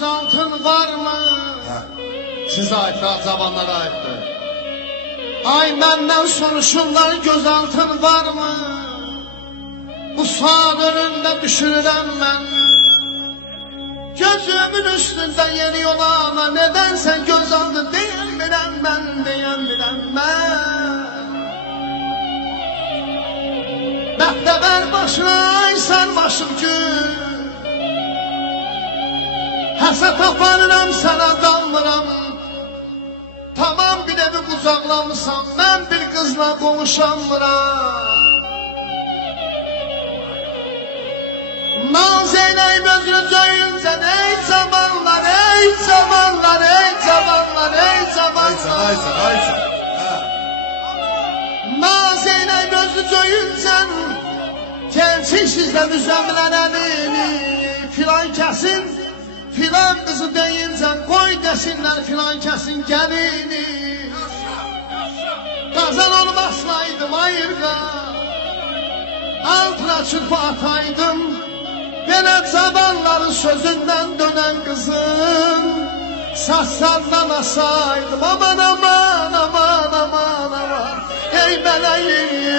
gözaltın var mı? Size ait, zamanlara aittir. Ay benden soruşurlar gözaltın var mı? Bu saat önünde düşürürüm ben. Gözümün üstünde yeniyor ama nedense gözaltı diyen ben. Bəxtəbər başına sen başım gün. Həsət aparıram sana dalmıram. Tamam bir evi kucaqlamısan, ben bir kızla konuşamıram. Naz eyleyim özünü döyünce, ey zamanlar, ey zamanlar, ey zamanlar, ey zamanlar. Naz eyleyim özünü döyünce, gençlik sizden üzəmlən əlini. Filan kəsin, filan kızı deyince, koy desinler filan kəsin gəlini. Qazan olmasaydım ayırda, altına çırpı ataydım. Belə cavanların sözündən dönən qızım, saçlardan asaydım. Aman aman aman aman aman, ey mələyim.